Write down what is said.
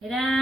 Dadah.